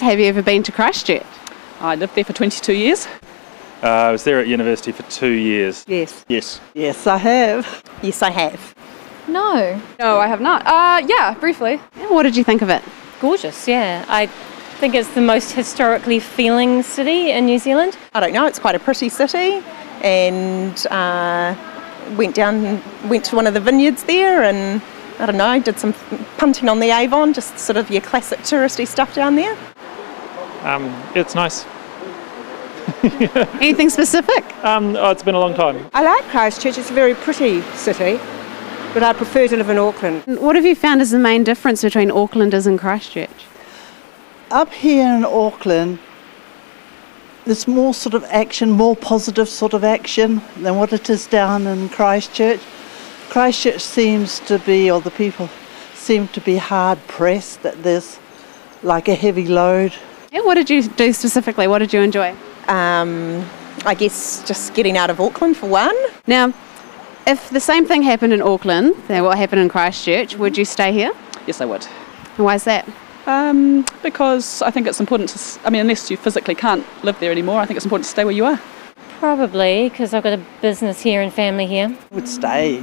Have you ever been to Christchurch? I lived there for 22 years. I was there at university for 2 years. Yes. Yes. Yes, I have. Yes, I have. No. No, I have not. Yeah, briefly. What did you think of it? Gorgeous, yeah. I think it's the most historically feeling city in New Zealand. I don't know, it's quite a pretty city, and went to one of the vineyards there, and I don't know, did some punting on the Avon, just sort of your classic touristy stuff down there. It's nice. Anything specific? It's been a long time. I like Christchurch. It's a very pretty city, but I prefer to live in Auckland. What have you found is the main difference between Aucklanders and Christchurch? Up here in Auckland, there's more sort of action, more positive sort of action than what it is down in Christchurch. Christchurch seems to be, or the people seem to be hard pressed, that there's like a heavy load. Yeah, what did you do specifically? What did you enjoy? I guess just getting out of Auckland for one. Now, if the same thing happened in Auckland than what happened in Christchurch, would you stay here? Yes, I would. And why is that? Because I think it's important to, unless you physically can't live there anymore, I think it's important to stay where you are. Probably, because I've got a business here and family here. I would stay,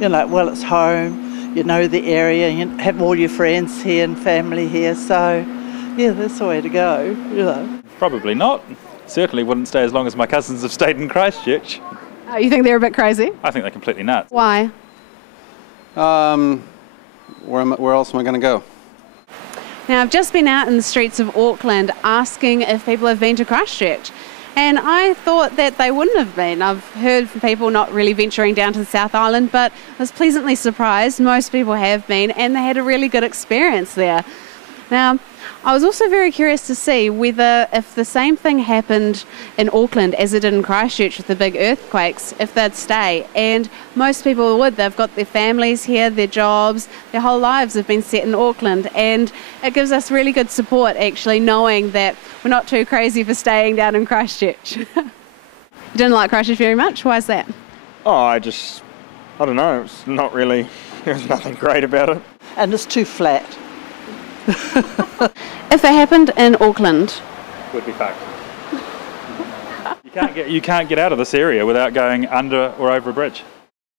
well, it's home, you know the area, you have all your friends here and family here, so yeah, that's the way to go. Probably not. Certainly wouldn't stay as long as my cousins have stayed in Christchurch. You think they're a bit crazy? I think they're completely nuts. Why? Where else am I going to go? Now, I've just been out in the streets of Auckland asking if people have been to Christchurch, and I thought that they wouldn't have been. I've heard from people not really venturing down to the South Island, but I was pleasantly surprised. Most people have been, and they had a really good experience there. Now, I was also very curious to see whether if the same thing happened in Auckland as it did in Christchurch with the big earthquakes, if they'd stay. And most people would. They've got their families here, their jobs, their whole lives have been set in Auckland. And it gives us really good support, actually, knowing that we're not too crazy for staying down in Christchurch. You didn't like Christchurch very much? Why is that? I don't know, it's not really, there's nothing great about it. And it's too flat. If it happened in Auckland, Would be fucked. You can't get out of this area without going under or over a bridge.